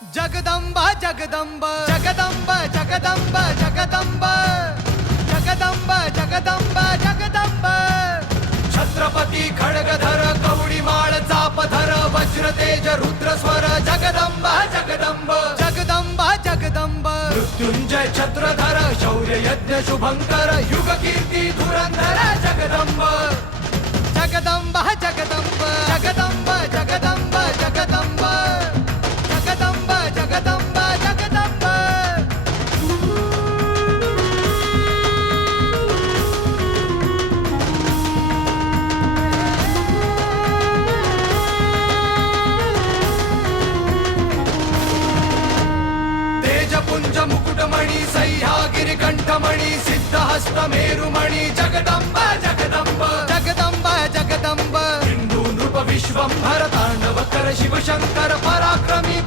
जगदंबा जगदंब जगदंब जगदंब जगदंब जगदंब जगदंब जगदंब छत्रपती खडगधर कवडीमाळ चापधर वज्रतेज रुद्रस्वर जगदंब जगदंब जगदंब जगदंब मृत्युंजय छत्रधर शौर्य यज्ञ शुभंकर युग कीर्ती धुरंधर जगदंब जगदंब जगदंब जगदंब जगदंब जगदंब जगदंब जगदंब जगदंब तेजपुंज मुकुटमणि सह्यागिरी कंठमणि सिद्धहस्त मेरुमणि जगदंब जगदंब जगदंब जगदंब हिंदू नृप विश्वंभर तांडव कर शिवशंकर पराक्रमी